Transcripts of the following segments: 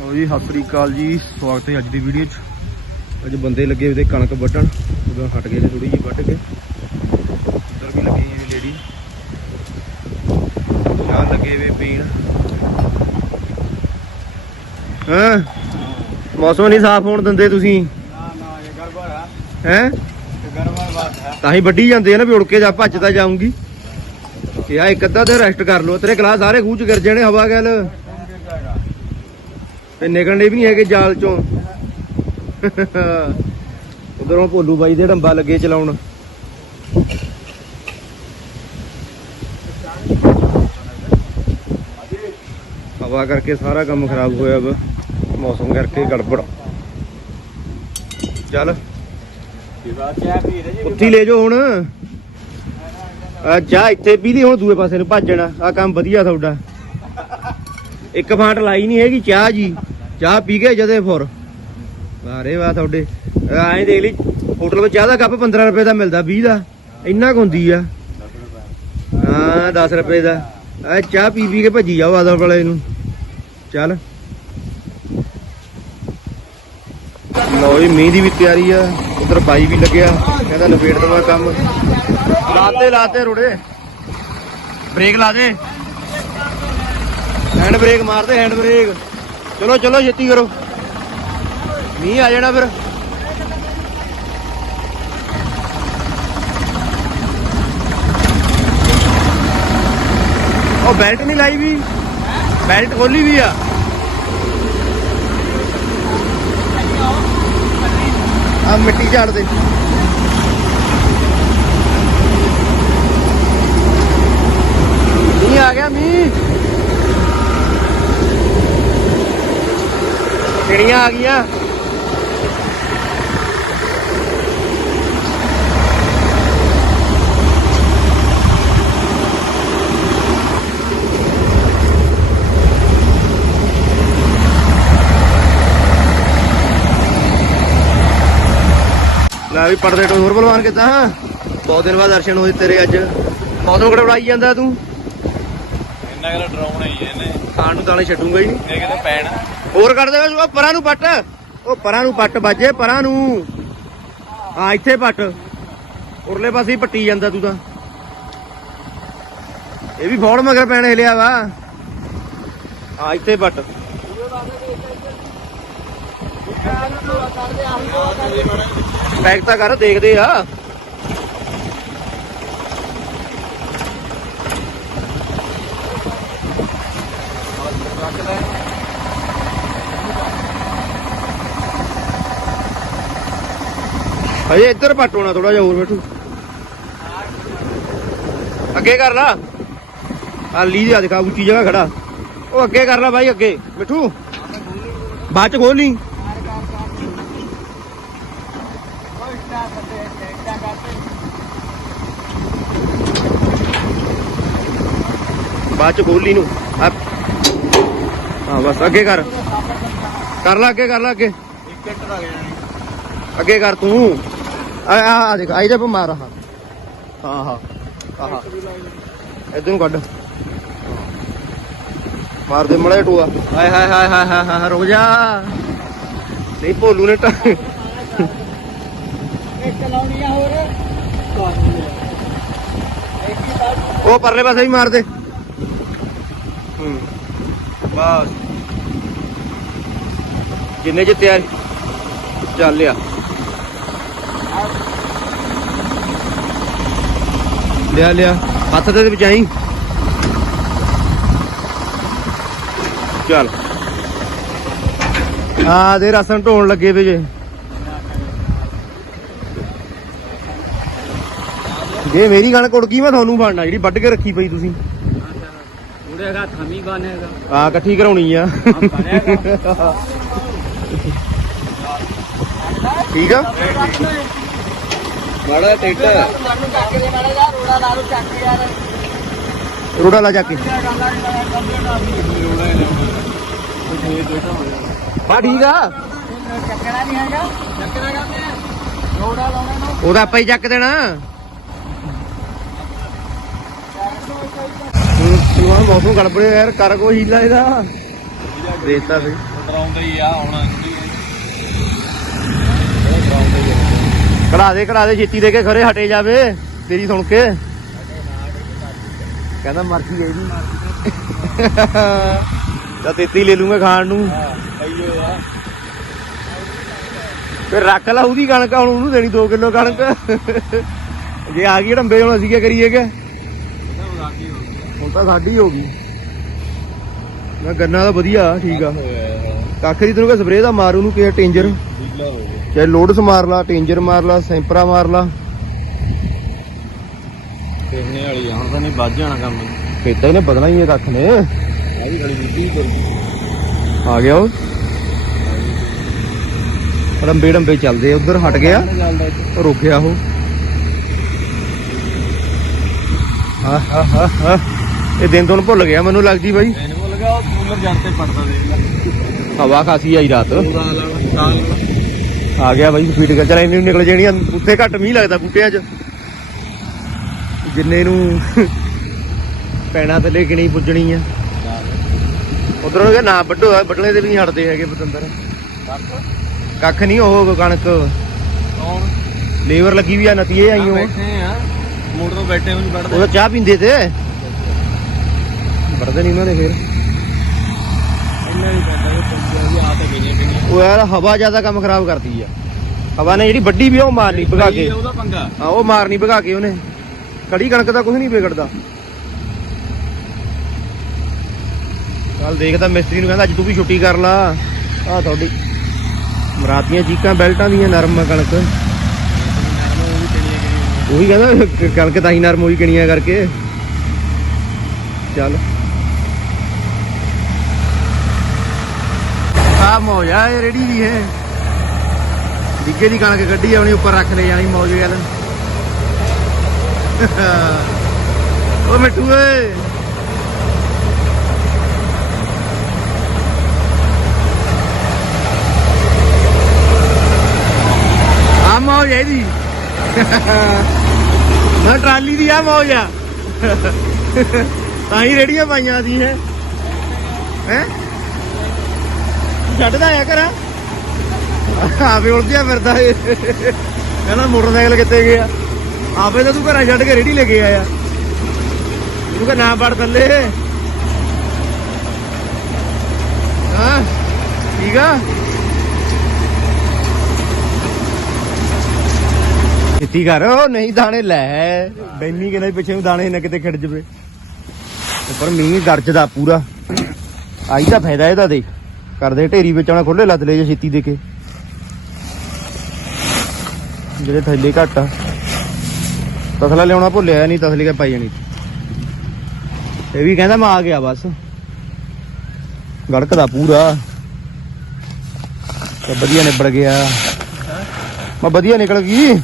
ਲਓ ਜੀ ਸਤਿ ਸ੍ਰੀ ਅਕਾਲ ਜੀ। ਸਵਾਗਤ ਹੈ ਅੱਜ ਦੀ ਵੀਡੀਓ 'ਚ। ਅੱਜ ਬੰਦੇ ਲੱਗੇ ਉਹਦੇ ਕਣਕ ਵੱਢਣ। ਉਦੋਂ ਹਟ ਗਏ ਨੇ ਥੋੜੀ ਜਿਹੀ ਵੱਢ ਕੇ। ਉਧਰ ਵੀ ਲੱਗੀ ਹੋਈ ਲੇਡੀ। ਚਾਹ ਲੱਗੇ ਵੇ ਪੀਣ। ਹਾਂ? ਮੌਸਮ ਨਹੀਂ ਸਾਫ਼ ਹੋਣ ਦਿੰਦੇ ਤੁਸੀਂ। ਨਾ ਨਾ ਇਹ ਗੜਬੜ ਹੈ? ਹੈ ਗੜਬੜ ਬਾਤ ਹੈ ਤਾਂ ਹੀ ਵੱਢੀ ਜਾਂਦੇ ਆ ਨਾ ਵੀ ਉੜ ਕੇ ਜਾ ਭੱਜਦਾ ਜਾਊਂਗੀ। ਇਹ ਆ ਇੱਕ ਅੱਧਾ ਤੇ ਰੈਸਟ ਕਰ ਲਓ। ਤੇਰੇ ਗਲਾਸ ਸਾਰੇ ਖੂਹ ਚ ਗਿਰ ਜਾਣੇ ਹਵਾ ਗੱਲ। ਤੇ ਨਿਕਲਣੇ ਵੀ ਨਹੀਂ ਹੈਗੇ ਜਾਲ ਚੋਂ। ਉਧਰੋਂ ਭੋਲੂ ਬਾਈ ਦੇ ਡੰਬਾ ਲੱਗੇ ਚਲਾਉਣ। ਹਵਾ ਕਰਕੇ ਸਾਰਾ ਕੰਮ ਖਰਾਬ ਹੋਇਆ ਵਾ। ਮੌਸਮ ਕਰਕੇ ਗੜਬੜ। ਚੱਲ। ਇਹ ਉੱਥੇ ਲੈ ਜਾਓ ਹੁਣ। ਆ ਚਾਹ ਇੱਥੇ ਪੀ ਲਈ ਹੁਣ ਦੂਏ ਪਾਸੇ ਨੂੰ ਭੱਜਣਾ ਆ ਕੰਮ ਵਧੀਆ ਤੁਹਾਡਾ। ਇੱਕ ਫਾਂਟ ਲਾਈ ਨਹੀਂ ਹੈਗੀ ਚਾਹ ਜੀ। ਚਾਹ ਪੀ ਕੇ ਜਦੇ ਫੁਰ। ਵਾਰੇ ਵਾਹ ਤੁਹਾਡੇ। ਐਂ ਦੇਖ ਲਈ, ਹੋਟਲ ਵਿੱਚ ਚਾਹ ਦਾ ਕੱਪ 15 ਰੁਪਏ ਦਾ ਮਿਲਦਾ 20 ਦਾ। ਇੰਨਾ ਹੁੰਦੀ ਆ। ਹਾਂ 10 ਰੁਪਏ ਦਾ। ਆ ਚਾਹ ਪੀ ਪੀ ਕੇ ਭੱਜੀ ਜਾਓ ਆਦਲ ਵਾਲੇ ਨੂੰ। ਚੱਲ। ਲਓ ਜੀ, ਮੀਂਹ ਦੀ ਵੀ ਤਿਆਰੀ ਆ। ਉਧਰ ਬਾਈ ਵੀ ਲੱਗਿਆ, ਕਹਿੰਦਾ ਲਪੇਟ ਦਵਾ ਕੰਮ। ਲਾਤੇ ਲਾਤੇ ਰੁੜੇ। ਬ੍ਰੇਕ ਲਾ ਦੇ। ਹੈਂਡ ਬ੍ਰੇਕ ਮਾਰਦੇ ਹੈਂਡ ਬ੍ਰੇਕ ਚਲੋ ਚਲੋ, ਛੇਤੀ ਕਰੋ। ਮੀਂਹ ਆ ਜਾਣਾ ਫਿਰ। ਉਹ ਬੈਲਟ ਨਹੀਂ ਲਾਈ ਵੀ। ਬੈਲਟ ਖੋਲੀ ਵੀ ਆ। ਆ ਮਿੱਟੀ ਝਾੜ ਦੇ। ਮੀਂਹ ਆ ਗਿਆ, ਮੀਂਹ। ਕਿਹੜੀਆਂ ਆ ਗਈਆਂ। ਲੈ ਵੀ ਪਰਦੇ ਤੋਂ ਹੋਰ ਬਲਵਾਨ ਕਿਤਾ ਹਾਂ ਬਹੁਤ ਦਿਨ ਬਾਅਦ ਦਰਸ਼ਨ ਹੋਏ ਤੇਰੇ ਅੱਜ। ਮੌਸਮ ਗੜਬੜਾਈ ਜਾਂਦਾ ਤੂੰ? ਇੰਨਾ ਕਰ ਡਰਾਉਣਾ ਹੀ ਇਹਨੇ। ਖਾਣ ਨੂੰ ਤਾਲੇ ਛੱਡੂਗਾ ਹੀ ਨਹੀਂ। ਇਹ ਕਿਤੇ ਪੈਣ। ਹੋਰ ਕੱਢ ਦੇ ਉਹ ਪਰਾਂ ਨੂੰ ਪੱਟ। ਉਹ ਪਰਾਂ ਨੂੰ ਪੱਟ ਵੱਜੇ ਪਰਾਂ ਨੂੰ। ਆ ਇੱਥੇ ਪੱਟ। ਉਰਲੇ ਪਾਸੇ ਹੀ ਪੱਟੀ ਜਾਂਦਾ ਤੂੰ ਤਾਂ। ਇਹ ਵੀ ਫੌੜ ਮਗਰ ਪੈਣ ਹਿਲਿਆ ਵਾ। ਹਾਂ, ਇੱਥੇ ਪੱਟ। ਪੈਕ ਤਾਂ ਕਰ, ਦੇਖਦੇ ਆ। ਹਜੇ ਇੱਧਰ ਪੱਟ ਹੋਣਾ ਥੋੜਾ ਜਿਹਾ ਹੋਰ ਬੈਠੂ। ਅੱਗੇ ਕਰ ਲਾ। ਆ ਲੀ ਦੇ ਦਿਖਾ ਉੱਚੀ ਜਗ੍ਹਾ ਖੜਾ। ਉਹ ਅੱਗੇ ਕਰ ਲਾ ਬਾਈ ਅੱਗੇ। ਮਿੱਠੂ ਬਾਅਦ ਚ ਖੋਲ ਲਈ। ਬਾਅਦ ਚ ਖੋਲ ਲਈ ਨੂੰ ਆ ਹਾਂ ਬਸ ਅੱਗੇ ਕਰ। ਕਰ ਲਾ ਅੱਗੇ ਕਰ ਲਾ ਅੱਗੇ। ਅੱਗੇ ਕਰ ਤੂੰ। ਆ ਆ ਆ ਦੇਖ, ਆਈ ਜਬ ਮਾਰ ਹਾਂ ਹਾਂ ਹਾਂ, ਆਹ। ਇਧਰ ਨੂੰ ਕੱਢ। ਮਾਰ ਦੇ ਮੜਾ ਟੂਆ। ਹਾਏ ਹਾਏ ਹਾਏ ਹਾਏ ਹਾਏ ਹਾਏ, ਰੁਕ ਜਾ। ਨਹੀਂ, ਭੋਲੂ ਨੇ ਟਾ ਇੱਕ ਆ ਹੋਰ ਉਹ ਪਰਲੇ ਪਾਸੇ ਵੀ ਮਾਰ ਦੇ। ਹੂੰ। ਬਸ। ਜਿੰਨੇ ਚ ਤਿਆਰ ਚੱਲ ਲਿਆ ਲਿਆ ਲਿਆ। ਹੱਥ ਤੇ ਬਚਾਈ। ਚੱਲ। ਆ ਦੇ ਰਸਨ ਢੋਣ ਲੱਗੇ ਵੇ ਜੇ। ਜੇ ਮੇਰੀ ਗੱਲ ਕੁੜ ਗਈ ਮੈਂ ਤੁਹਾਨੂੰ ਫੜਨਾ ਜਿਹੜੀ ਵੱਢ ਕੇ ਰੱਖੀ ਪਈ ਤੁਸੀਂ। ਥਮੀ ਬਨੇਗਾ ਆ ਇਕੱਠੀ ਕਰਾਉਣੀ ਆ। ਠੀਕ ਆ? ਮਾੜਾ ਟੇਟ ਮੈਨੂੰ ਚੱਕ ਦੇ ਮਾੜਾ ਯਾਰ ਰੋੜਾ ਲਾ ਲਓ ਚੱਕ ਯਾਰ। ਰੋੜਾ ਲਾ ਜਾ ਕੇ। ਬਾ ਠੀਕ ਆ। ਚੱਕਣਾ ਨਹੀਂ ਹੈਗਾ। ਚੱਕਣਾ ਕਰਦੇ ਰੋੜਾ ਲਾਉਣਾ ਨੂੰ। ਉਹਦਾ ਆਪਾਂ ਹੀ ਚੱਕ ਦੇਣਾ। ਤੂੰ ਮੌਸਮ ਗੜਬੜੇ ਯਾਰ ਕਰ ਕੋ ਹੀਲਾ ਇਹਦਾ। ਦੇਤਾ ਸੀ ਡਰਾਉਂਦਾ ਹੀ ਆ ਹੁਣ ਡਰਾਉਂਦਾ ਹੀ ਕਢਾ ਦੇ ਕਢਾ ਦੇ ਛੇਤੀ ਦੇ ਕੇ ਖਰੇ ਹਟੇ ਜਾਵੇ। ਤੇਰੀ ਸੁਣ ਕੇ। ਕਹਿੰਦਾ ਮਰਜ਼ੀ ਹੈ ਇਹਦੀ ਤਾਂ ਤੇਤੀ ਲੈ ਲੂੰਗਾ ਖਾਣ ਨੂੰ। ਫਿਰ ਰੱਖ ਲਾ ਉਹਦੀ ਕਣਕ ਹੁਣ ਉਹਨੂੰ ਦੇਣੀ 2 ਕਿਲੋ ਕਣਕ। ਜੇ ਆ ਗਈ ਢੰਬੇ ਹੁਣ ਅਸੀਂ ਕੀ? ਕਰੀਏਗਾ ਹੁਣ ਤਾਂ ਸਾਡੀ ਹੋ ਗਈ। ਮੈਂ ਗੰਨਾ ਤਾਂ ਵਧੀਆ ਠੀਕ ਆ। ਕੱਖ ਦੀ ਤੈਨੂੰ ਕਿ ਸਪਰੇਅ ਦਾ ਮਾਰ ਉਹਨੂੰ ਕਿਹਾ ਟੇਂਜਰ। ਢੀਲਾ ਹੋ ਗਿਆ। ਚਾਹੇ ਲੋਡਸ ਮਾਰ ਲਾ ਟੇਂਜਰ ਮਾਰ ਲਾ ਸੈਂਪਰਾ ਮਾਰ ਲਾ। ਦੇਖਣੇ ਵਾਲੀ ਆ, ਹੁਣ ਤਾਂ ਨਹੀਂ ਵੱਜ ਜਾਣਾ ਕੰਮ। ਖੇਤਾਂ ਇਹਨੇ ਬਦਲਣਾ ਹੀ ਹੈ ਕੱਖ ਨੇ। ਆ ਵੀ ਗਲੀ ਬੀਬੀ ਤੁਰ ਗਈ ਆ ਗਿਆ ਉਹ। ਰੰਬੇ ਡੰਬੇ ਚੱਲਦੇ ਉਧਰ ਹਟ ਗਿਆ। ਚੱਲਦਾ ਇੱਥੇ। ਉਹ ਰੁਕ ਗਿਆ ਉਹ। ਆਹ ਆਹ ਆਹ ਆਹ। ਇਹ ਦਿਨ ਤੋਂ ਭੁੱਲ ਗਿਆ ਮੈਨੂੰ ਲੱਗਦੀ ਬਾਈ। ਮੈਨੂੰ ਬੋਲ ਗਿਆ ਉਹ ਕੂਲਰ ਜੜ ਤੇ ਪੜਦਾ ਦੇਖ ਲੈ। ਹਵਾ ਖਾਸੀ ਆਈ ਰਾਤ। ਪੂਰਾ ਲਾਣਾ ਸਾਲ ਆ ਗਿਆ ਬਾਈ ਸਪੀਡ ਕਰ ਚਲਾ ਇੰਨੀ ਨੂੰ ਨਿਕਲ ਜਾਣੀ ਉੱਥੇ ਘੱਟ ਮੀਂਹ ਲੱਗਦਾ ਬੂਟਿਆਂ 'ਚ। ਜਿੰਨੇ ਨੂੰ ਪੈਣਾ ਥੱਲੇ ਕਿਣੀ ਪੁੱਜਣੀ ਆ। ਉਧਰੋਂ ਕਿ ਨਾ ਵੱਢੋ ਆ ਵੱਢਣੇ ਤੇ ਵੀ ਨਹੀਂ ਹਟਦੇ ਹੈਗੇ ਪਤੰਦਰ ਕੱਖ ਨਹੀਂ ਉਹ ਕਣਕ। ਕੌਣ? ਲੇਬਰ ਲੱਗੀ ਵੀ ਆ ਨਤੀਏ ਆਈ ਉਹ। ਬੈਠੇ ਆ ਤੋਂ ਬੈਠੇ ਹੋ ਨਹੀਂ ਉਹ ਵੜਦੇ ਤਾਂ ਚਾਹ ਪੀਂਦੇ ਤੇ। ਵੜਦੇ ਨਹੀਂ ਉਹਨਾਂ ਨੇ ਫਿਰ। ਇੰਨਾ ਨਹੀਂ ਪਤਾ ਕਿ ਪੰਜੀਆਂ ਵੀ ਆ ਤੇ ਗਈਆਂ ਗਈਆਂ ਉਹ ਯਾਰ ਹਵਾ ਜ਼ਿਆਦਾ ਕੰਮ ਖਰਾਬ ਕਰਦੀ ਆ। ਹਵਾ ਨੇ ਜਿਹੜੀ ਵੱਡੀ ਵੀ ਆ, ਉਹ ਮਾਰਨੀ ਭਗਾ ਕੇ। ਉਹਦਾ ਪੰਗਾ। ਹਾਂ ਉਹ ਮਾਰਨੀ ਭਗਾ ਕੇ ਉਹਨੇ। ਕੜੀ ਕਣਕ ਦਾ ਕੁਝ ਨਹੀਂ ਵਿਗੜਦਾ। ਕੱਲ ਦੇਖਦਾ ਮਿਸਤਰੀ ਨੂੰ ਕਹਿੰਦਾ ਅੱਜ ਤੂੰ ਵੀ ਛੁੱਟੀ ਕਰ ਲਾ। ਆ ਤੁਹਾਡੀ ਮਰਾਤੀਆਂ ਚੀਕਾਂ ਬੈਲਟਾਂ ਦੀਆਂ ਨਰਮ ਆ ਕਣਕ। ਉਹੀ ਕਹਿੰਦਾ ਕ- ਕਣਕ ਤਾਂ ਹੀ ਨਰਮ ਹੋਈ ਕਿਣੀਆਂ ਕਰਕੇ। ਚੱਲ। ਆ ਮੋਜਾ ਇਹ ਰੇੜੀ ਦੀ ਹੈ। ਡਿੱਗੇ ਦੀ ਕਣਕ ਕੱਢੀ ਆਉਣੀ ਉੱਪਰ ਰੱਖ ਲੈ ਜਾਣੀ ਮੌਜ ਗੱਲ। ਓ ਮਿੱਟੂ ਓਏ। ਆ ਮੌਜ ਹੈ ਦੀ ਨਾ ਟਰਾਲੀ ਦੀ ਆ ਮੌਜ ਆ। ਤਾਂ ਹੀ ਰੇੜੀਆਂ ਪਾਈਆਂ ਦੀ ਹੈ। ਹੈ? ਛੱਡਦਾ ਆ ਕਰਾਂ ਆਪੇ ਉਲਝਿਆ ਫਿਰਦਾ ਏ ਕਹਿੰਦਾ ਮੋਟਰਸਾਈਕਲ ਕਿੱਥੇ ਗਿਆ? ਆਪੇ ਤਾਂ ਤੂੰ ਘਰਾਂ ਛੱਡ ਕੇ ਰੇੜੀ ਲੈ ਕੇ ਆਇਆ। ਤੂੰ ਕਹ ਨਾ ਵੜ ਥੱਲੇ। ਹਾਂ, ਠੀਕ ਆ? ਇੱਤੀ ਕਰ, ਉਹ ਨਹੀਂ ਦਾਣੇ ਲੈ। ਬੈਨੀ ਕਹਿੰਦਾ ਪਿੱਛੇ ਨੂੰ ਦਾਣੇ ਨਾ ਕਿਤੇ ਖਿੜ ਜਵੇ। ਪਰ ਮੀਂਹ ਗਰਜਦਾ ਪੂਰਾ। ਆਈ ਦਾ ਫਾਇਦਾ ਇਹਦਾ ਦੇਖ। ਕਰਦੇ ਢੇਰੀ ਵਿੱਚ ਆਉਣਾ ਖੁੱਲੇ ਲੱਦ ਲੈ ਜੇ ਛੇਤੀ ਦੇ ਕੇ। ਜਿਹੜੇ ਥੱਲੇ ਘੱਟ ਆ। ਤਸਲਾ ਲਿਆਉਣਾ ਭੁੱਲਿਆ ਨਹੀਂ ਤਸਲੀ ਕਾ ਪਾਈ ਜਾਣੀ। ਇਹ ਵੀ ਕਹਿੰਦਾ ਮੈਂ ਆ ਗਿਆ ਬਸ। ਗੜਕਦਾ ਪੂਰਾ। ਤੇ ਵਧੀਆ ਨਿਬੜ ਗਿਆ। ਮੈਂ ਵਧੀਆ ਨਿਕਲ ਗਈ।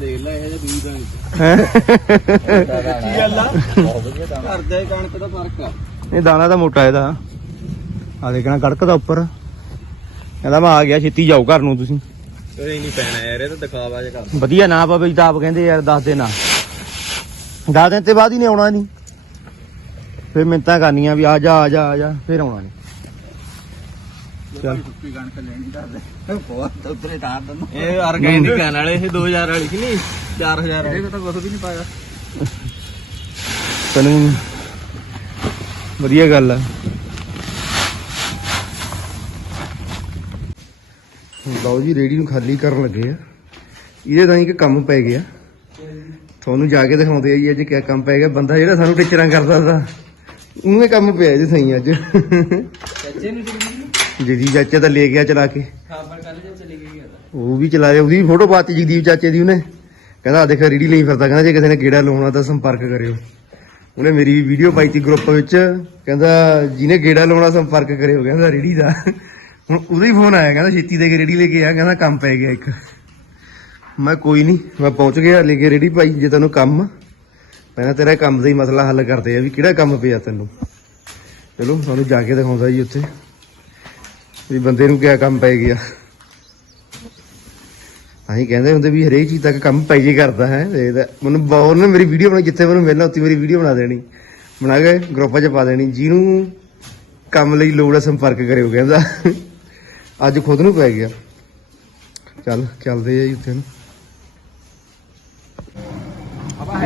ਦੇਖ ਲੈ ਇਹ ਦਾ ਹੈਂ? ਕੀ ਗੱਲ ਆ? ਘਰ ਦੇ ਕਣਕ ਦਾ ਫ਼ਰਕ ਆ। ਇਹ ਦਾਣਾ ਤਾਂ ਮੋਟਾ ਇਹਦਾ। ਆ ਦੇਖਣਾ ਗੜਕਦਾ ਉੱਪਰ। ਕਹਿੰਦਾ ਮੈਂ ਆ ਗਿਆ ਛੇਤੀ ਜਾਓ ਘਰ ਨੂੰ ਤੁਸੀਂ। ਇਹ ਨਹੀਂ ਪੈਣਾ ਯਾਰ ਇਹ ਤਾਂ ਦਿਖਾਵਾ ਜਿਹਾ ਕਰ ਵਧੀਆ ਨਾ ਪਵੇ ਤਾਂ ਆਪ ਕਹਿੰਦੇ ਯਾਰ ਦੱਸ ਦੇ ਨਾ ਦਸ ਦਿਨ ਤੇ ਬਾਅਦ ਹੀ ਨਹੀਂ ਆਉਣਾ ਨਹੀਂ ਫਿਰ ਮਿੰਤਾਂ ਕਰਨੀਆਂ ਵੀ ਆ ਜਾ ਆ ਜਾ ਆ ਜਾ ਫਿਰ ਆਉਣਾ ਨਹੀਂ ਚੱਲ। ਟੁੱਪੀ ਕਣਕ ਲੈਣੀ ਕਰਦੇ ਬਹੁਤ ਉਤਰੇ ਤਾਰ ਦਿੰਦਾ। ਇਹ ਆਰਗੈਨਿਕ ਹੈ ਨਾਲੇ ਇਹ 2000 ਵਾਲੀ ਕਿ ਨਹੀਂ? 4000 ਵਾਲੀ ਇਹ ਤਾਂ ਕੁਝ ਵੀ ਨਹੀਂ ਪਾਇਆ। ਤੈਨੂੰ ਵਧੀਆ ਗੱਲ ਆ। ਲਓ ਜੀ ਰੇੜੀ ਨੂੰ ਖਾਲੀ ਕਰਨ ਲੱਗੇ ਆ। ਇਹਦੇ ਤਾਂ ਹੀ ਕਿ ਕੰਮ ਪੈ ਗਿਆ। ਤੁਹਾਨੂੰ ਜਾ ਕੇ ਦਿਖਾਉਂਦੇ ਆ ਜੀ ਅੱਜ ਕਿਆ ਕੰਮ ਪੈ ਗਿਆ। ਬੰਦਾ ਜਿਹੜਾ ਸਾਨੂੰ ਟੀਚਰਾਂ ਕਰਦਾ ਸੀ ਉਹਨੇ ਕੰਮ ਪਿਆ ਜੀ ਸਹੀ ਅੱਜ। ਚਾਚੇ ਨੂੰ ਚਲੀ ਜੀ ਜੀ ਚਾਚਾ ਤਾਂ ਲੈ ਗਿਆ ਚਲਾ ਕੇ। ਕੱਲ ਚਲੀ ਉਹ ਵੀ ਚਲਾ ਰਿਹਾ ਉਹਦੀ ਫੋਟੋ ਪਾਤੀ ਜਗਦੀਪ ਚਾਚੇ ਦੀ ਉਹਨੇ। ਕਹਿੰਦਾ ਦੇਖ ਰੇੜੀ ਲਈ ਫਿਰਦਾ। ਕਹਿੰਦਾ ਜੇ ਕਿਸੇ ਨੇ ਗੇੜਾ ਲਾਉਣਾ ਤਾਂ ਸੰਪਰਕ ਕਰਿਓ। ਉਹਨੇ ਮੇਰੀ ਵੀ ਵੀਡੀਓ ਪਾਈ ਤੀ ਗਰੁੱਪ ਵਿੱਚ। ਕਹਿੰਦਾ, ਜਿਹਨੇ ਗੇੜਾ ਲਾਉਣਾ, ਸੰਪਰਕ ਕਰਿਓ। ਕਹਿੰਦਾ, ਰੇੜੀ ਦਾ। ਹੁਣ ਉਹਦਾ ਹੀ ਫੋਨ ਆਇਆ, ਕਹਿੰਦਾ, ਛੇਤੀ ਦੇ ਕੇ ਰੇੜੀ ਲੈ ਕੇ ਆ। ਕਹਿੰਦਾ, ਕੰਮ ਪੈ ਗਿਆ ਇੱਕ। ਮੈਂ ਕੋਈ ਨਹੀਂ, ਮੈਂ ਪਹੁੰਚ ਗਿਆ, ਲੈ ਕੇ ਰੇੜੀ ਭਾਈ ਜੇ ਤੈਨੂੰ ਕੰਮ ਪਹਿਲਾਂ ਤੇਰਾ ਕੰਮ ਦਾ ਹੀ ਮਸਲਾ ਹੱਲ ਕਰਦੇ ਆ ਵੀ ਕਿਹੜਾ ਕੰਮ ਪਿਆ ਤੈਨੂੰ। ਚਲੋ ਤੁਹਾਨੂੰ ਜਾ ਕੇ ਦਿਖਾਉਂਦਾ ਜੀ ਉੱਥੇ। ਵੀ ਬੰਦੇ ਨੂੰ ਕਿਆ ਕੰਮ ਪੈ ਗਿਆ। ਅਸੀਂ ਕਹਿੰਦੇ ਹੁੰਦੇ ਵੀ ਹਰੇਕ ਚੀਜ਼ ਤੱਕ ਕੰਮ ਪੈ ਜੇ ਕਰਦਾ ਹੈ ਤਾਂ ਮੈਨੂੰ ਬਹੁਤ ਨੇ ਮੇਰੀ ਵੀਡੀਓ ਬਣਾ ਜਿੱਥੇ ਮੈਨੂੰ ਮਿਲਣਾ ਉੱਥੇ ਮੇਰੀ ਵੀਡੀਓ ਬਣਾ ਦੇਣੀ। ਬਣਾ ਕੇ ਗਰੁੱਪ 'ਚ ਪਾ ਦੇਣੀ ਜਿਹਨੂੰ ਕੰਮ ਲਈ ਲੋੜ ਹੈ ਸੰਪਰਕ ਕਰਿਓ ਕਹਿੰਦਾ। ਅੱਜ ਖੁਦ ਨੂੰ ਪੈ ਗਿਆ। ਚੱਲ ਚੱਲਦੇ ਆ ਜੀ ਉੱਥੇ ਨੂੰ।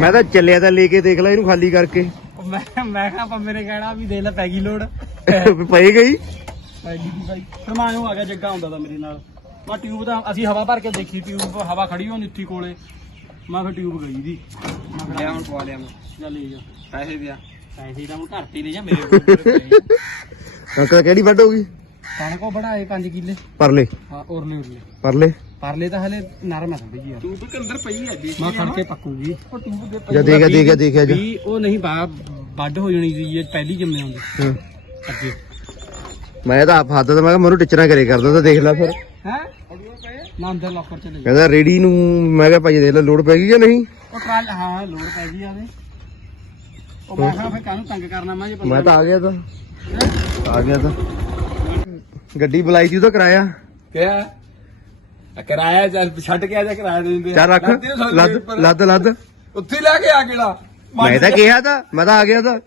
ਮੈਂ ਤਾਂ ਚੱਲਿਆ ਤਾਂ ਲੈ ਕੇ ਦੇਖ ਲੈ ਇਹਨੂੰ ਖਾਲੀ ਕਰਕੇ। ਮੈਂ ਮੈਂ ਕਿਹਾ ਪੰਮੇ ਨੇ ਕਹਿਣਾ ਵੀ ਦੇ ਲੈ ਪੈ ਗਈ ਲੋੜ। ਪਈ ਗਈ? ਪੈ ਗਈ ਸੀ ਬਾਈ ਫਿਰ ਮੈਂ ਉਹ ਆ ਗਿਆ ਜੱਗਾ ਹੁੰਦਾ ਤਾਂ ਮੇਰੇ ਨਾਲ। ਮੈਂ ਟਿਊਬ ਦਾ ਅਸੀਂ ਹਵਾ ਭਰ ਕੇ ਦੇਖੀ ਟਿਊਬ ਹਵਾ ਖੜੀ ਹੋ ਨਿੱਤੀ ਕੋਲੇ। ਮੈਂ ਫਿਰ ਟਿਊਬ ਗਈ ਦੀ। ਮੈਂ ਹੁਣ ਪਵਾ ਲਿਆ ਮੈਂ। ਚੱਲ ਲੈ ਜਾ ਪੈਸੇ ਦਿਆ ਪੈਸੇ ਤਾਂ ਹੁਣ ਘਰ ਤੇ ਹੀ ਲੈ ਜਾ ਮੇਰੇ ਕੋਲ ਕਣਕ ਕਿਹੜੀ ਵੱਢ ਹੋ ਗਈ? ਕਣਕੋ ਬਣਾਏ 5 ਕਿੱਲੇ। ਪਰਲੇ। ਹਾਂ ਉਰਲੇ ਉਰਲੇ। ਪਰਲੇ? ਪਰਲੇ ਤਾਂ ਹਲੇ ਨਰਮ ਹੈ ਥੋੜੀ ਜਿਹੀ ਟਿਊਬ ਕੇ ਅੰਦਰ ਪਈ ਹੈ ਜੀ ਮੈਂ ਖੜ ਕੇ ਪੱਕੂਗੀ। ਉਹ ਟਿਊਬ ਦੇ ਜਾ ਦੇਖਿਆ ਦੇਖਿਆ ਦੇਖਿਆ ਜਾ। ਵੀ ਉਹ ਨਹੀਂ ਬਾ ਵੱਡ ਹੋ ਜਾਣੀ ਸੀ ਇਹ ਪਹਿਲੀ ਜੰਮੇ ਹੁੰਦੇ। ਹਾਂ। ਅੱਗੇ। ਮੈਂ ਤਾਂ ਆਪ ਹੱਥ ਤਾਂ ਮੈਂ ਕਿਹਾ ਮੈਨੂੰ ਟਿਚਰਾਂ ਕਰੇ ਕਰਦਾ ਤਾਂ ਦੇਖ ਲੈ ਫਿਰ। ਹੈ? ਮੈਂ ਅੰਦਰ ਲੋਕਰ ਚਲੇ ਜਾ ਕਹਿੰਦਾ ਰੇੜੀ ਨੂੰ ਮੈਂ ਕਿਹਾ ਭਾਈ ਦੇਖ ਲੈ ਲੋਡ ਪੈ ਗਈ ਕਿ ਨਹੀਂ? ਉਹ ਟਰਾਲ ਹਾਂ ਲੋੜ ਪੈ ਗਈ ਆਵੇ ਉਹ ਮੈਂ ਕਿਹਾ ਫਿਰ ਕਾਹਨੂੰ ਤੰਗ ਕਰਨਾ ਮੈਂ ਜੇ ਬੰਦਾ- ਮੈਂ ਤਾਂ ਆ ਗਿਆ ਤਾਂ। ਆ ਗਿਆ ਤਾਂ। ਗੱਡੀ ਬੁਲਾਈ ਸੀ ਉਹਦਾ ਕਿਰਾਇਆ? ਕਿਆ? ਕਿਰਾਇਆ ਚੱਲ ਛੱਡ ਕੇ ਆ ਜਾ ਕਿਰਾਇਆ ਦੇ? ਦਿੰਦੇ ਚੱਲ ਰੱਖ। ਲੱਦ ਲੱਦ ਲੱਦ ਉੱਥੇ ਲੈ ਕੇ ਆ ਕਿਹੜਾ? ਮੈਂ ਤਾਂ ਕਿਹਾ ਤਾਂ ਮੈਂ ਤਾਂ ਆ ਗਿਆ ਤਾਂ।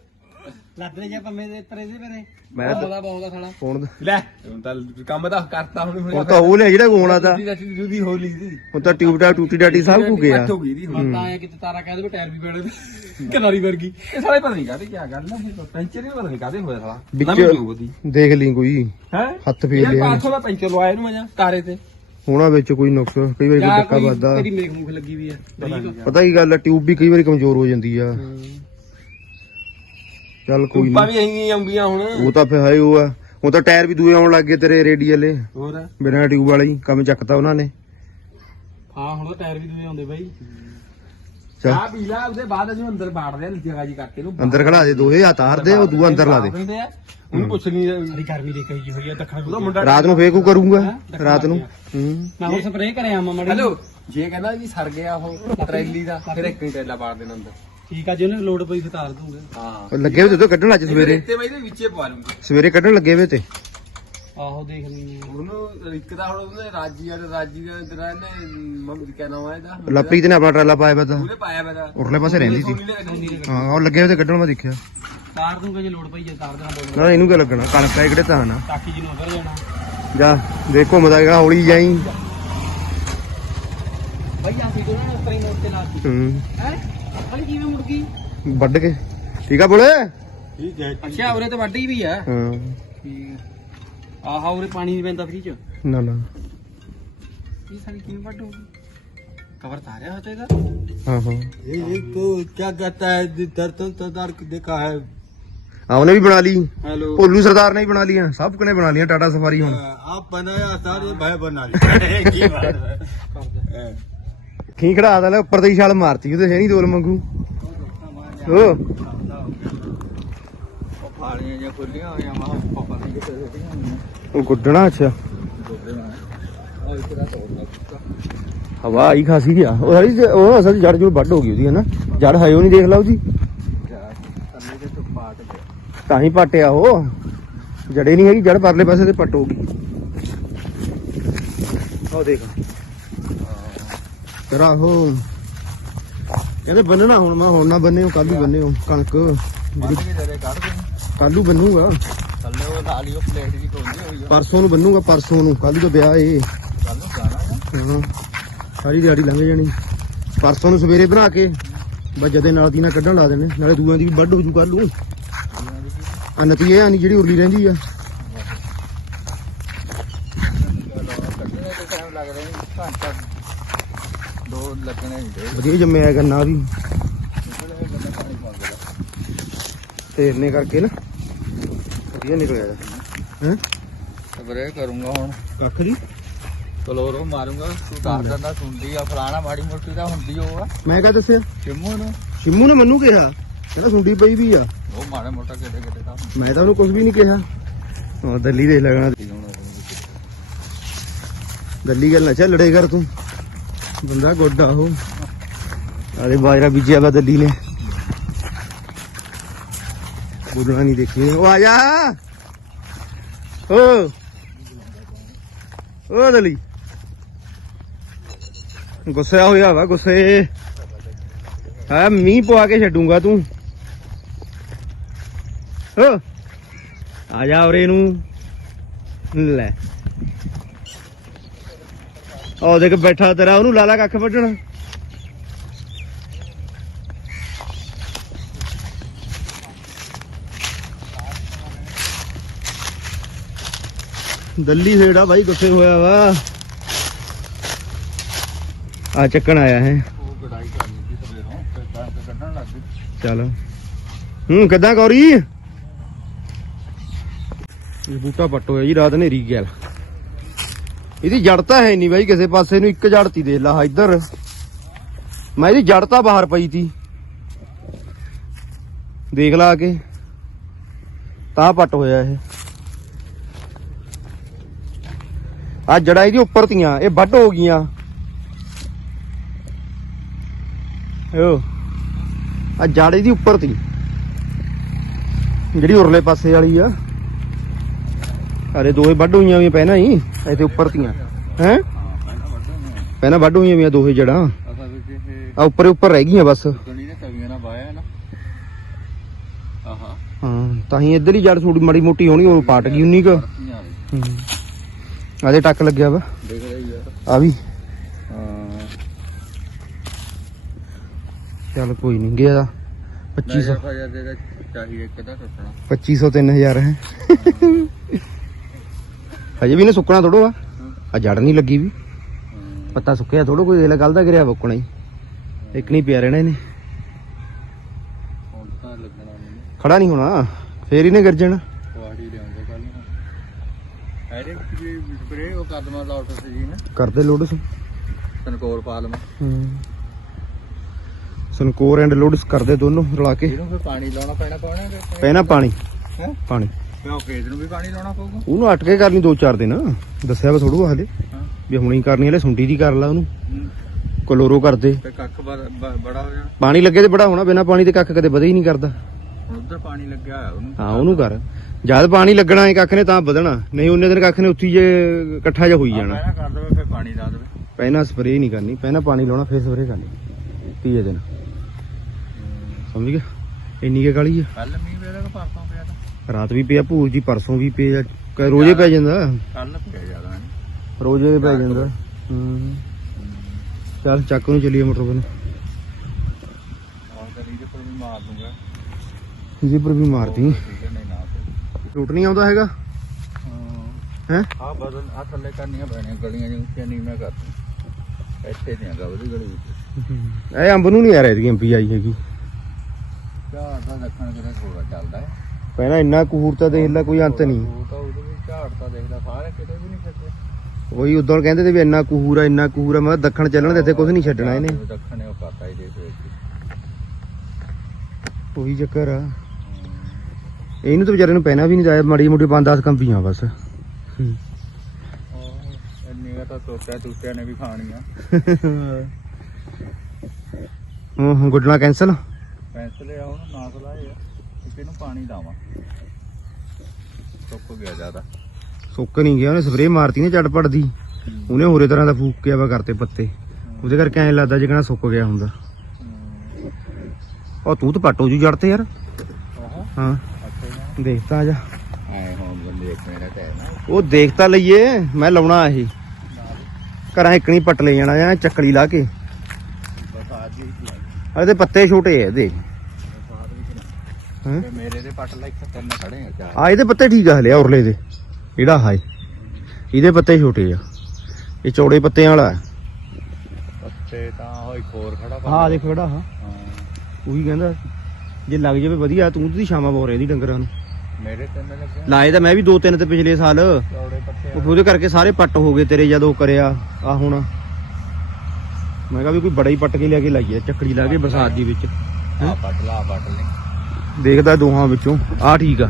ਲੱਦ ਲੈ ਜਾ ਪੰਮੇ ਦੇ ਪਰੇ ਦੇ ਪਰੇ ਮੈਂ ਤਾਂ ਬਹੁਤਾ ਬਹੁਤਾ ਖਾਣਾ। ਫੋਨ ਦਾ ਲੈ। ਹੁਣ ਤਾਂ ਕੰਮ ਤਾਂ ਕਰਤਾ ਹੁਣ। ਉਹ ਤਾਂ ਉਹ ਲਿਆ ਜਿਹੜਾ ਕੋਣਾ ਤਾਂ। ਜੁਦੀ ਹੋ ਲਈ ਸੀ। ਹੁਣ ਤਾਂ ਟਿਊਬ ਦਾ ਟੂਟੀ ਡਾਟੀ ਸਭ ਕੁ ਗਿਆ। ਹੋ ਗਈ ਦੀ ਹੁਣ। ਤਾਂ ਆਇਆ ਕਿਤੇ ਤਾਰਾ ਕਹਿ ਦੇ ਟਾਇਰ ਵੀ ਪੈਣੇ ਕਿਨਾਰੀ ਵਰਗੀ। ਇਹ ਸਾਲੇ ਪਤਾ ਨਹੀਂ ਕਾਹਦੇ ਕੀ ਗੱਲ ਨਾ ਪੈਂਚਰ ਹੀ ਪਤਾ ਨਹੀਂ ਕਾਹਦੇ ਹੋਇਆ ਸਾਲਾ। ਵਿੱਚ ਦੇਖ ਲਈ ਕੋਈ। ਹੈ? ਹੱਥ ਫੇਰ ਲਿਆ। 500 ਦਾ ਪੈਂਚਰ ਲਵਾਇਆ ਇਹਨੂੰ ਮੈਂ ਤਾਰੇ ਤੇ। ਹੋਣਾ ਵਿੱਚ ਕੋਈ ਨੁਕਸ ਕਈ ਵਾਰੀ ਕੋਈ ਜਾਂ ਧੱਕਾ ਕੋਈ ਵੱਜਦਾ ਤੇਰੀ ਮੇਖ ਮੁਖ ਲੱਗੀ ਵੀ ਆ। ਪਤਾ ਕੀ ਗੱਲ ਹੈ ਟਿਊਬ ਵੀ ਕਈ ਵਾਰੀ ਕਮਜ਼ੋਰ ਹੋ ਜਾਂਦੀ ਆ। ਚੱਲ ਕੋਈ ਨਹੀਂ ਵੀ ਇੰਨੀਆਂ ਆਉਂਗੀਆਂ ਹੁਣ। ਉਹ ਤਾਂ ਫਿਰ ਹੈ ਉਹ ਆ ਹੁਣ ਤਾਂ ਟਾਇਰ ਵੀ ਦੂਏ ਆਉਣ ਲੱਗ ਗਏ ਤੇਰੇ ਰੇਡੀ ਵਾਲੇ। ਹੋਰ? ਬਿਨਾਂ ਟਿਊਬ ਵਾਲੇ ਹੀ ਕੰਮ ਚੱਕਤਾ ਉਹਨਾਂ ਨੇ। ਹਾਂ ਹੁਣ ਤਾਂ ਟਾਇਰ ਵੀ ਦੂਏ ਆਉਂਦੇ ਬਾਈ। ਚੱਲ। ਚਾਹ ਪੀ ਲਾ ਉਹਦੇ ਬਾਅਦ ਅਸੀਂ ਅੰਦਰ ਬਾੜਦੇ ਆ ਜਗ੍ਹਾ ਜੀ ਕਰਕੇ ਨੂੰ ਅੰਦਰ ਖੜਾ ਦੇ ਦੋਹੇ ਹੱਥ ਹਾਰਦੇ ਉਹ ਦੂਆ ਅੰਦਰ ਲਾ ਦੇ। ਆ। ਉਹਨੂੰ ਪੁੱਛ ਨਹੀਂ ਅੜੀ ਗਰਮੀ ਦੇ ਕਹੀ ਹੋਈ ਆ ਦੱਖਣ ਉਹਦਾ ਮੁੰਡਾ ਰਾਤ ਨੂੰ ਫੇਰ ਕੋ ਕਰੂੰਗਾ ਰਾਤ ਨੂੰ। ਹੂੰ। ਮੈਂ ਹੁਣ ਸਪਰੇਅ ਕਰਿਆ ਮਾ ਮੜੀ ਹੈਲੋ ਜੇ ਕਹਿੰਦਾ ਵੀ ਸਰ ਗਿਆ ਉਹ ਟਰੈਲੀ ਦਾ ਫਿਰ ਇੱਕ ਹੀ ਟੈਲਾ ਪਾੜ ਦੇਣਾ ਅੰਦਰ। ਠੀਕ ਆ ਜੇ ਉਹਨੇ ਲੋਡ ਪਈ ਉਤਾਰ ਦੂੰਗਾ ਹਾਂ। ਉਹ ਲੱਗੇ ਵੇ ਤੇ ਕੱਢਣ ਅੱਜ ਸਵੇਰੇ। ਤੇ ਮੈਂ ਇਹਦੇ ਵਿੱਚੇ ਪਵਾ ਲੂੰਗਾ ਸਵੇਰੇ ਕੱਢਣ ਲੱਗੇ ਵੇ ਤੇ। ਆਹੋ ਦੇਖ ਲੈਂਦੇ ਉਹਨੂੰ ਇੱਕ ਦਾ ਹੁਣ ਉਹਨੇ ਰਾਜੀ ਵਾਲੇ ਰਾਜੀ ਦਾ ਤੇਰਾ ਇਹਨੇ ਮੰਮੀ ਕਿਆ ਨਾਮ ਆ ਇਹਦਾ? ਲਪੀ ਨੇ ਆਪਣਾ ਟਰਾਲਾ ਪਾਇਆ ਵਾ ਤਾਂ। ਉਹਨੇ ਪਾਇਆ ਮੇਰਾ ਉਰਲੇ ਪਾਸੇ ਰਹਿੰਦੀ ਸੀ। ਹਾਂ ਉਹ ਲੱਗੇ ਵੇ ਤੇ ਕੱਢਣ ਮੈਂ ਦੇਖਿਆ। ਤਾਰ ਦੂੰਗਾ ਜੇ ਲੋਡ ਪਈ ਜੇ ਤਾਰ ਦੇਣਾ ਬੋਲ ਨਾ ਇਹਨੂੰ ਕੀ ਲੱਗਣਾ? ਕਣਕ ਹੈ ਕਿਹੜੇ ਤਾਂ ਨਾ। ਟਾਕੀ ਜੀ ਨੂੰ ਅਗਰ ਜਾਣਾ ਜਾ ਦੇਖ ਘੁੰਮਦਾ ਹੈਗਾ ਹੌਲੀ ਜਾਈ। ਬਾਈ ਆ ਸੀ ਉਹਨਾਂ ਨੇ ਉੱਪਰ ਹੀ ਤੇ ਲਾਤੀ ਹੂੰ। ਹੈ? ਅਲੀ ਕਿਵੇਂ ਮੁੜ ਗਈ ਵੱਢ ਕੇ ਠੀਕ ਆ ਬੋਲੇ ਠੀਕ ਹੈ ਅੱਛਾ ਉਰੇ ਤੇ ਵੱਡੀ ਵੀ ਆ ਹਾਂ ਠੀਕ ਆਹਾ ਉਰੇ ਪਾਣੀ ਨਹੀਂ ਪੈਂਦਾ ਫ੍ਰੀ ਚ ਨਾ ਨਾ ਇਹ ਸਾਡੀ ਕਿਵੇਂ ਵੱਡ ਹੋ ਗਈ ਕਵਰ ਤਾਰਿਆ ਹੋਤਾ ਇਹਦਾ ਹਾਂ ਹਾਂ ये तो क्या कहता है दर्शन सरदार को देखा है ਆ ਉਹਨੇ ਵੀ ਬਣਾ ਲਈ हेलो ਭੋਲੂ ਸਰਦਾਰ ਨੇ ਵੀ ਬਣਾ ਲੀਆਂ ਸਭ ਕਨੇ ਬਣਾ ਲੀਆਂ ਟਾਟਾ ਸਫਾਰੀ ਹੁਣ आप बनाया सारे भाई बना लिए की बात है ਖੀ ਖੜਾ ਦਾ ਲੈ ਉੱਪਰ ਦੀ ਛਾਲ ਮਾਰਤੀ ਉਹਦੇ ਸ਼ੇਰੀ ਦੋਲ ਮੰਗੂ ਓ। ਫਾਲੀਆਂ ਜਾਂ ਖੁੱਲੀਆਂ ਹੋਈਆਂ ਮਾਂ ਪਾਪਾ ਨੇ ਕਿਤੇ ਉਹ ਗੁੱਡਣਾ ਅੱਛਾ। ਹਵਾ ਆਈ ਖਾਸੀ ਗਿਆ ਉਹ ਅਸਲ ਜੜ ਜੁੜ ਵੱਢ ਹੋ ਗਈ ਉਹਦੀ ਹੈ ਨਾ ਜੜ ਹਾਇਓ ਨਹੀਂ ਦੇਖ ਲਾਓ ਜੀ ਤਾਂ ਹੀ ਪਾਟਿਆ ਉਹ। ਜੜੇ ਨਹੀਂ ਹੈਗੀ ਜੜ ਪਰਲੇ ਪਾਸੇ ਤੇ ਪਟ ਹੋ ਗਈ। ਤੇਰਾ ਉਹ ਇਹਦੇ ਬੰਨਣਾ ਹੁਣ ਮੈਂ ਹੁਣ ਨਾ ਬੰਨਿਓ ਕੱਲ ਬੰਨੇ ਬੰਨਿਓ ਕਣਕ। ਕੱਲੂ ਬੰਨੂਗਾ। ਪਰਸੋਂ ਨੂੰ ਬੰਨੂਗਾ ਪਰਸੋਂ ਨੂੰ ਕੱਲ ਦਾ ਵਿਆਹ ਏ। ਸਾਰੀ ਦਿਹਾੜੀ ਲੰਘ ਜਾਣੀ। ਪਰਸੋਂ ਨੂੰ ਸਵੇਰੇ ਬਣਾ ਕੇ ਬਸ ਜਦੇ ਨਾਲ ਦੀ ਨਾ ਕੱਢਣ ਲਾ ਦੇਣੇ ਨਾਲੇ ਦੂਆਂ ਦੀ ਵੀ ਵੱਢ ਹੋ ਜੂ ਕੱਲ ਆ ਨਤੀਏ ਆ ਨਹੀਂ ਜਿਹੜੀ ਉਰਲੀ ਰਹਿੰਦੀ ਆ। ਜੇ ਜੰਮਿਆ ਗੰਨਾ ਵੀ। ਤੇ ਇਹਨੇ ਕਰਕੇ ਨਾ ਵਧੀਆ ਨਿਕਲਿਆ ਹੈ? ਸਪਰੇ ਕਰੂੰਗਾ ਹੁਣ। ਕੱਖ ਦੀ ਕਲੋਰੋ ਮਾਰੂੰਗਾ। ਤੂੰ ਦੱਸ ਦਿੰਦਾ ਸੁਣਦੀ ਆ ਫਲਾਣਾ ਮਾੜੀ ਮੋਟੀ ਤਾਂ ਹੁੰਦੀ ਉਹ ਆ। ਮੈਂ ਕਹ ਦੱਸਿਆ? ਸ਼ਿਮੂ ਨੇ। ਸ਼ਿਮੂ ਨੇ ਮੈਨੂੰ ਕਿਹਾ? ਕਹਿੰਦਾ ਸੁੰਡੀ ਪਈ ਵੀ ਆ। ਉਹ ਮਾੜਾ ਮੋਟਾ ਕਿਤੇ ਕਿਤੇ ਤਾਂ ਮੈਂ ਤਾਂ ਉਹਨੂੰ ਕੁਝ ਵੀ ਨਹੀਂ ਕਿਹਾ। ਹਾਂ ਦੱਲੀ ਦੇ ਲੱਗਣਾ ਦੱਲੀ ਗੱਲ ਨਾ ਚੱਲ ਲੜੇਗਾ ਤੂੰ। ਬੰਦਾ ਗੋਡਾ ਉਹ। ਅਰੇ ਬਾਜਰਾ ਬੀਜਿਆ ਵਾ ਦੱਲੀ ਨੇ। ਬੁੱਢਣਾ ਨਹੀਂ ਦੇਖੀ। ਉਹ ਆ ਜਾ। ਓ। ਓ ਦਲੀ। ਗੁੱਸੇ ਹੋਇਆ ਵਾ, ਗੁੱਸੇ। ਆ ਮੀਂਹ ਪਵਾ ਕੇ ਛੱਡੂਗਾ ਤੂੰ। ਓ। ਆ ਜਾ ਉਰੇ ਨੂੰ। ਲੈ। ਉਹ ਦੇਖ ਬੈਠਾ ਤੇਰਾ, ਉਹਨੂੰ ਲਾਲਾ ਕੱਖ ਵੱਢਣਾ। ਦੱਲੀ ਸੇੜਾ ਬਾਈ ਗੁੱਸੇ ਹੋਇਆ ਵਾ। ਆ ਚੱਕਣ ਆਇਆ ਹੈ। ਉਹ ਕਢਾਈ ਕਰਨੀ ਸੀ ਸਵੇਰੋਂ ਫਿਰ ਤਾਂ ਕੱਢਣ ਲੱਗ ਗਈ ਚੱਲ। ਹੂੰ ਕਿੱਦਾਂ ਗੌਰੀ? ਇਹ ਬੂਟਾ ਪੱਟੋ ਹੈ ਜੀ ਰਾਤ ਨੇਰੀ ਗਿਆ ਇਹਦੀ ਜੜ ਤਾਂ ਹੈ ਨਹੀਂ ਬਾਈ ਕਿਸੇ ਪਾਸੇ ਨੂੰ ਇੱਕ ਜੜ ਤੀ ਦੇਖ ਲਾ ਇੱਧਰ। ਮੈਂ ਇਹਦੀ ਜੜ ਤਾਂ ਬਾਹਰ ਪਈ ਤੀ। ਦੇਖ ਲਾ ਕੇ। ਤਾਂ ਪੱਟ ਹੋਇਆ ਇਹ। ਆ ਜੜਾਂ ਇਹਦੀ ਉੱਪਰ ਤੀਆਂ ਇਹ ਵੱਢ ਹੋ ਗਈਆਂ। ਓ। ਆ ਜੜ ਇਹਦੀ ਉੱਪਰ ਤੀ। ਜਿਹੜੀ ਉਰਲੇ ਪਾਸੇ ਵਾਲੀ ਆ। ਅਰੇ ਦੋਏ ਵੱਢ ਹੋਈਆਂ ਵੀ ਪਹਿਲਾਂ ਹੀ ਇੱਥੇ ਉੱਪਰ ਤੀਆਂ। ਹੈ? ਪਹਿਲਾਂ ਵੱਢ ਹੋਈਆਂ ਵੀ ਦੋਹੇ ਜੜਾਂ। ਆ ਉੱਪਰ ਉੱਪਰ ਰਹਿ ਗਈਆਂ ਬਸ। ਹਾਂ ਤਾਂ ਹੀ ਇੱਧਰ ਹੀ ਜੜ ਥੋੜੀ ਮਾੜੀ ਮੋਟੀ ਹੋਣੀ ਉਹ ਪਾਟ ਗਈ ਉਨੀ ਕੁ। ਆਦੇ ਟੱਕ ਲੱਗਿਆ ਵਾ। ਦੇਖ ਰਹੀ ਯਾਰ ਆ। ਵੀ। ਹਾਂ। ਚੱਲ ਕੋਈ ਨਹੀਂ ਗਿਆ। ਦਾ 2500 2500 ਦੇ ਚਾਹੀਏ ਇੱਕ ਦਾ ਟੁੱਟਣਾ 2500 3000 ਹੈ। ਹਜੇ ਵੀ ਨੇ ਸੁੱਕਣਾ ਥੋੜੋ ਆ ਆ ਜੜ ਨਹੀਂ ਲੱਗੀ ਵੀ। ਪੱਤਾ ਸੁੱਕਿਆ ਥੋੜੋ ਕੋਈ ਦੇਖ ਲੈ ਕੱਲ ਦਾ ਗਿਰਿਆ ਬੁੱਕਣਾ ਹੀ। ਇੱਕ ਨਹੀਂ ਪਿਆ ਰਹਿਣਾ ਇਹਨੇ। ਖੜਾ ਨਹੀਂ ਹੋਣਾ। ਫੇਰ ਇਹਨੇ ਗਰਜਣ ਕੁਆੜੀ ਲਿਆਉਂਦੇ ਕੱਲ ਨੂੰ। ਐਰੇ ਕਿ ਸਪਰੇ ਉਹ ਕਦਮਾ ਲਾਉਟ ਸੀ ਜੀ ਨਾ ਕਰਦੇ ਲੋਡਸ? ਤਨਕੋਰ ਪਾਲਮ ਸਨਕੋਰ ਐਂਡ ਲੋਡਸ ਕਰਦੇ ਦੋਨੋਂ ਰਲਾ ਕੇ। ਇਹਨੂੰ ਫਿਰ ਪਾਣੀ ਲਾਉਣਾ ਪੈਣਾ ਪਾਉਣਾ ਪੈਣਾ ਪਾਣੀ। ਹੈ? ਪਾਣੀ। ਕਿਉਂ ਖੇਤ ਨੂੰ ਵੀ ਪਾਣੀ ਲਾਉਣਾ ਪਊਗਾ। ਉਹਨੂੰ ਅਟ ਕੇ ਕਰਨੀ ਦੋ ਚਾਰ ਦਿਨ। ਦੱਸਿਆ ਵਾ ਥੋੜੂ ਹਲੇ। ਹਾਂ। ਵੀ ਹੁਣੀ ਕਰਨੀ ਹਲੇ ਸੁੰਡੀ ਦੀ ਕਰ ਲਾ ਉਹਨੂੰ। ਹੂੰ। ਕਲੋਰੋ ਕਰਦੇ ਤੇ ਕੱਖ ਬ- ਬੜਾ ਹੋ ਜਾਣਾ। ਪਾਣੀ ਲੱਗੇ ਤੇ ਬੜਾ ਹੋਣਾ ਬਿਨਾ ਪਾਣੀ ਤੇ ਕੱਖ ਕਦੇ ਵਧੇ ਹੀ ਨਹੀਂ ਕਰਦਾ। ਹੁਣ ਉੱਧਰ ਪਾਣੀ ਲੱਗਿਆ ਹੋਇਆ ਉਹਨੂੰ। ਹਾਂ ਉਹਨੂੰ ਕਰ। ਜਦ ਪਾਣੀ ਲੱਗਣਾ ਏ ਕੱਖ ਨੇ ਤਾਂ ਵਧਣਾ ਨਹੀਂ ਉਹਨੇ ਦਿਨ ਕੱਖ ਨੇ ਉੱਥੀ ਜੇ ਇਕੱਠਾ ਜਿਹਾ ਹੋਈ ਜਾਣਾ। ਪਹਿਲਾਂ ਕਰ ਦੇਵੇ ਫਿਰ ਪਾਣੀ ਲਾ ਦੇਵੇ। ਪਹਿਲਾਂ ਸਪਰੇਅ ਨਹੀਂ ਕਰਨੀ ਪਹਿਲਾਂ ਪਾਣੀ ਲਾਉਣਾ ਫਿਰ ਸਪਰੇਅ ਕਰਨੀ। ਤੀਏ ਦਿਨ ਸਮਝ ਗਿਆ? ਇੰਨੀ ਕੇ ਕਾਲੀ ਆ। ਕੱਲ ਮੀਂਹ ਵੇਲੇ ਕੋ ਪਰਸੋਂ ਪਿਆ ਤਾਂ। ਰਾਤ ਵੀ ਪਿਆ ਭੂਰ ਜੀ ਪਰਸੋਂ ਵੀ ਪਿਆ ਕ- ਰੋਜ਼ੇ ਪੈ ਜਾਂਦਾ। ਕੱਲ ਪਿਆ ਜ਼ਿਆਦਾ ਨਹੀਂ। ਰੋਜ਼ੇ ਪੈ ਜਾਂਦਾ। ਹੂੰ। ਚੱਲ ਚੱਕ ਨੂੰ ਚੱਲੀਏ ਮੋਟਰ ਕੋਲ। ਆਹ ਤੇ ਰੀਡ ਪਰ ਵੀ ਮਾਰ ਦੂੰਗਾ। ਜੀ ਪਰ ਵੀ ਮਾਰਦੀ। ਠੀਕ ਹੈ ਨਹੀਂ ਨਹੀਂ ਆਉਂਦਾ ਹੈਗਾ? ਹਾਂ। ਆ ਬਦਲ ਆ ਥੱਲੇ ਕਰਨੀਆਂ ਪੈਣੀਆਂ ਗਲੀਆਂ ਜਿਹੀਆਂ ਉੱਚੀਆਂ ਨੀਵੀਆਂ ਕਰ ਇੱਥੇ ਦੀਆਂ ਗਵਦੀ ਗਲੀ ਵਿੱਚ। ਇਹ ਅੰਬ ਨੂੰ ਨਹੀਂ ਆ ਰਹੀ ਐਮਪੀ ਆਈ ਹੈਗੀ। ਝਾੜ ਦਾ ਦੱਖਣ ਕਿਤੇ ਥੋੜਾ ਚੱਲਦਾ ਹੈ। ਪਹਿਲਾਂ ਇੰਨਾ ਕਹੂਰ ਤਾਂ ਦੇਖ ਲੈ ਕੋਈ ਅੰਤ ਨਹੀਂ। ਉਹ ਤਾਂ ਉਹਦੇ ਵਿੱਚ ਝਾੜ ਤਾਂ ਦੇਖਦਾ ਸਾਰੇ ਕਿਤੇ ਵੀ ਨਹੀਂ ਫਿਰਦੇ ਉਹੀ ਉਦੋਂ ਕਹਿੰਦੇ ਤੇ ਵੀ ਇੰਨਾ ਕਹੂਰ ਆ ਇੰਨਾ ਕਹੂਰ ਆ ਮੈਂ ਦੱਖਣ ਚੱਲਣ ਦੇ ਇੱਥੇ ਕੁਝ ਨਹੀਂ ਛੱਡਣਾ ਇਹਨੇ। ਦੱਖਣ ਨੇ ਉਹ ਕਰਤਾ ਹੀ ਦੇਖ ਉਹੀ ਚੱਕਰ ਆ। ਇਹਨੂੰ ਤਾਂ ਵਿਚਾਰੇ ਨੂੰ ਪੈਣਾ ਵੀ ਨਹੀਂ ਜਾਇਆ ਮਾੜੀ ਮੋਟੀ 5-10 ਕੰਪੀਆਂ ਬਸ। ਹੂੰ। ਉਹ ਇੰਨੀ ਤਾਂ ਤੋਤਿਆ ਤੁੱਤਿਆਂ ਨੇ ਵੀ ਖਾਣੀਆਂ। ਹੂੰ ਹੂੰ ਗੁੱਡਣਾ ਕੈਂਸਲ। ਫੈਸਲੇ ਆ ਹੁਣ ਨਾ ਸਲਾਏ ਆ ਕਿ ਇਹਨੂੰ ਪਾਣੀ ਲਾਵਾਂ ਸੁੱਕ ਗਿਆ ਜ਼ਿਆਦਾ। ਸੁੱਕ ਨਹੀਂ ਗਿਆ ਉਹਨੇ ਸਪਰੇਅ ਮਾਰਤੀ ਨੇ ਝਟ ਪੜਦੀ ਉਹਨੇ ਹੋਰੇ ਤਰ੍ਹਾਂ ਦਾ ਫੂਕਿਆ ਵਾ ਕਰਤੇ ਪੱਤੇ। ਉਹਦੇ ਕਰਕੇ ਐਂ ਲੱਗਦਾ ਜਿਕਣਾ ਸੁੱਕ ਗਿਆ ਹੁੰਦਾ। ਉਹ ਤੂੰ ਤਾਂ ਪੱਟੋ ਜੂ ਜੜ ਤੇ ਯਾਰ। ਹਾਂ। ਦੇਖਤਾ ਜਾ। ਆਏ ਹੋਮ ਬੰਦੇ ਇੱਕ ਮੇਰਾ ਤੇ ਨਾ ਉਹ ਦੇਖਤਾ ਲਈਏ ਮੈਂ ਲਾਉਣਾ ਇਹ। ਘਰਾਂ ਇਕਣੀ ਪੱਟ ਲੈ ਜਾਣਾ ਜਾਂ ਚੱਕੜੀ ਲਾ ਕੇ। ਇਹਦੇ ਪੱਤੇ ਛੋਟੇ ਐ ਇਹਦੇ। ਹੈਂ? ਤੇ ਮੇਰੇ ਦੇ ਪੱਟ ਲੈ ਇੱਕ ਤਿੰਨ ਖੜੇ ਆ ਆ ਇਹਦੇ ਪੱਤੇ ਠੀਕ ਆ ਹਲੇ ਉਰਲੇ ਦੇ। ਜਿਹੜਾ ਹਾਏ ਇਹਦੇ ਪੱਤੇ ਛੋਟੇ ਆ। ਇਹ ਚੌੜੇ ਪੱਤਿਆਂ ਵਾਲਾ। ਪੱਤੇ ਤਾਂ ਇੱਕ ਹੋਰ ਖੜਾ ਹਾਂ ਦੇਖ ਖੜਾ ਹਾਂ। ਉਹੀ ਕਹਿੰਦਾ ਜੇ ਲੱਗ ਜਾਵੇ ਵਧੀਆ ਤੂੰ ਦੀ ਸ਼ਾਮਾਂ ਬੋ ਰਹੀ ਡੰਗਰਾਂ ਨੂੰ। ਮੇਰੇ ਲਾਏ ਤਾਂ ਮੈਂ ਵੀ ਦੋ ਤਿੰਨ ਤੇ ਪਿਛਲੇ ਸਾਲ। ਚੌੜੇ ਪੱਤੇ ਉਹ ਉਹਦੇ ਕਰਕੇ ਸਾਰੇ ਪੱਟ ਹੋ ਗਏ ਤੇਰੇ ਜਦੋਂ ਕਰਿਆ। ਆ ਹੁਣ। ਮੈਂ ਕਿਹਾ ਵੀ ਕੋਈ ਬੜਾ ਹੀ ਪੱਟ ਕੇ ਲਿਆ ਕੇ ਲਾਈਏ ਚੱਕੜੀ ਲਾ ਕੇ ਬਰਸਾਤ ਦੀ ਵਿੱਚ। ਆ ਪੱਟ ਲਾ ਪੱਟ ਲੈ। ਦੇਖਦਾ ਦੋਹਾਂ ਵਿੱਚੋਂ। ਆ ਠੀਕ ਆ।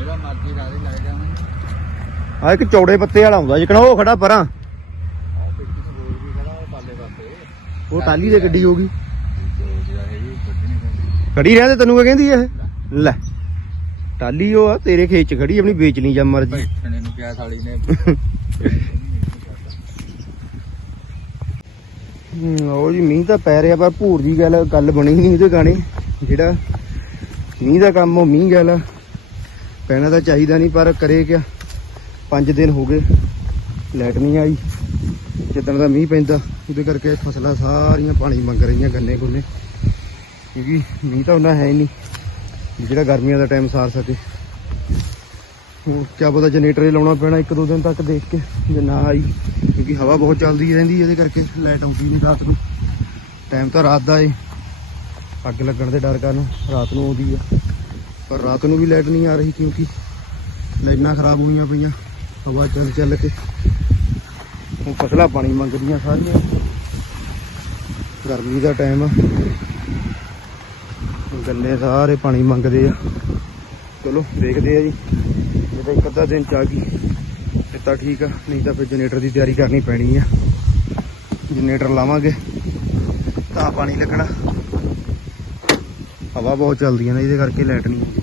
ਇਹਦਾ ਮਰਜ਼ੀ ਰਾਦੀ ਲੱਗ ਜਾਵਾਂਗੇ। ਆ ਇੱਕ ਚੌੜੇ ਪੱਤੇ ਵਾਲਾ ਆਉਂਦਾ ਜਿਕਣਾ ਉਹ ਖੜਾ ਪਰਾਂ। ਉਹ ਟਾਲੀ ਦੇ ਗੱਡੀ ਹੋਗੀ ਜੋ ਜਿਹੜਾ ਹੈ ਜੀ ਕੱਢਣੀ ਪੈਂਦੀ ਖੜੀ ਰਹਿੰਦੇ ਤੈਨੂੰ ਕੀ ਕਹਿੰਦੀ ਇਹ? ਲੈ ਟਾਲੀ ਉਹ ਆ ਤੇਰੇ ਖੇਤ ਚ ਖੜੀ ਆਪਣੀ ਵੇਚ ਲਈ ਜਾਂ ਮਰਜ਼ੀ। ਬੈਠਣੇ ਨੂੰ ਕਿਹਾ ਸਾਲੀ ਨੇ। ਹੂੰ, ਉਹ ਜੀ ਮੀਂਹ ਤਾਂ ਪੈ ਰਿਹਾ ਪਰ ਭੂਰ ਦੀ ਗੱਲ ਗੱਲ ਬਣੀ ਨਹੀਂ ਉਹਦੇ ਗਾਣੇ। ਜਿਹੜਾ ਮੀਂਹ ਦਾ ਕੰਮ ਉਹ ਮੀਂਹ ਗੱਲ ਪੈਣਾ ਤਾਂ ਚਾਹੀਦਾ ਨਹੀਂ ਪਰ ਕਰੇ ਕਿਆ? 5 ਦਿਨ ਹੋ ਗਏ ਲਾਈਟ ਨਹੀਂ ਆਈ। ਜਿੱਦਣ ਦਾ ਮੀਂਹ ਪੈਂਦਾ ਉਹਦੇ ਕਰਕੇ ਫਸਲਾਂ ਸਾਰੀਆਂ ਪਾਣੀ ਮੰਗ ਰਹੀਆਂ ਗੰਨੇ ਗੁੰਨੇ। ਕਿਉਂਕਿ ਮੀਂਹ ਤਾਂ ਉਹਨਾਂ ਹੈ ਹੀ ਨਹੀਂ ਜਿਹੜਾ ਗਰਮੀਆਂ ਦਾ ਟਾਈਮ ਸਾਰ ਸਕੇ। ਹੁਣ ਕਿਆ ਪਤਾ ਜਨਰੇਟਰ ਹੀ ਲਾਉਣਾ ਪੈਣਾ ਇੱਕ ਦੋ ਦਿਨ ਤੱਕ ਦੇਖ ਕੇ, ਜੇ ਨਾ ਆਈ, ਕਿਉਂਕਿ ਹਵਾ ਬਹੁਤ ਚੱਲਦੀ ਰਹਿੰਦੀ ਇਹਦੇ ਕਰਕੇ ਲਾਈਟ ਆਉਂਦੀ ਨਹੀਂ ਰਾਤ ਨੂੰ। ਟਾਈਮ ਤਾਂ ਰਾਤ ਦਾ ਏ। ਅੱਗ ਲੱਗਣ ਦੇ ਡਰ ਕਾਰਨ ਰਾਤ ਨੂੰ ਆਉਂਦੀ ਆ। ਪਰ ਰਾਤ ਨੂੰ ਵੀ ਲਾਈਟ ਨਹੀਂ ਆ ਰਹੀ ਕਿਉਂਕਿ ਲਾਈਨਾਂ ਖਰਾਬ ਹੋਈਆਂ ਪਈਆਂ, ਹਵਾ ਚੱਲ ਚੱਲ ਕੇ। ਹੁਣ ਫਸਲਾਂ ਪਾਣੀ ਮੰਗਦੀਆਂ ਸਾਰੀਆਂ। ਗਰਮੀ ਦਾ ਟਾਈਮ ਆ। ਗੰਨੇ ਸਾਰੇ ਪਾਣੀ ਮੰਗਦੇ ਆ। ਚਲੋ, ਦੇਖਦੇ ਆ ਜੀ। ਜੇ ਤਾਂ ਇੱਕ ਅੱਧਾ ਦਿਨ ਚ ਆ ਗਈ। ਫਿਰ ਤਾਂ ਠੀਕ ਆ, ਨਹੀਂ ਤਾਂ ਫਿਰ ਜਨਰੇਟਰ ਦੀ ਤਿਆਰੀ ਕਰਨੀ ਪੈਣੀ ਆ। ਜਨਰੇਟਰ ਲਾਵਾਂਗੇ। ਤਾਂ ਪਾਣੀ ਲੱਗਣਾ। ਹਵਾ ਬਹੁਤ ਚੱਲਦੀ ਆ ਨਾ, ਇਹਦੇ ਕਰਕੇ ਲਾਈਟ ਨਹੀਂ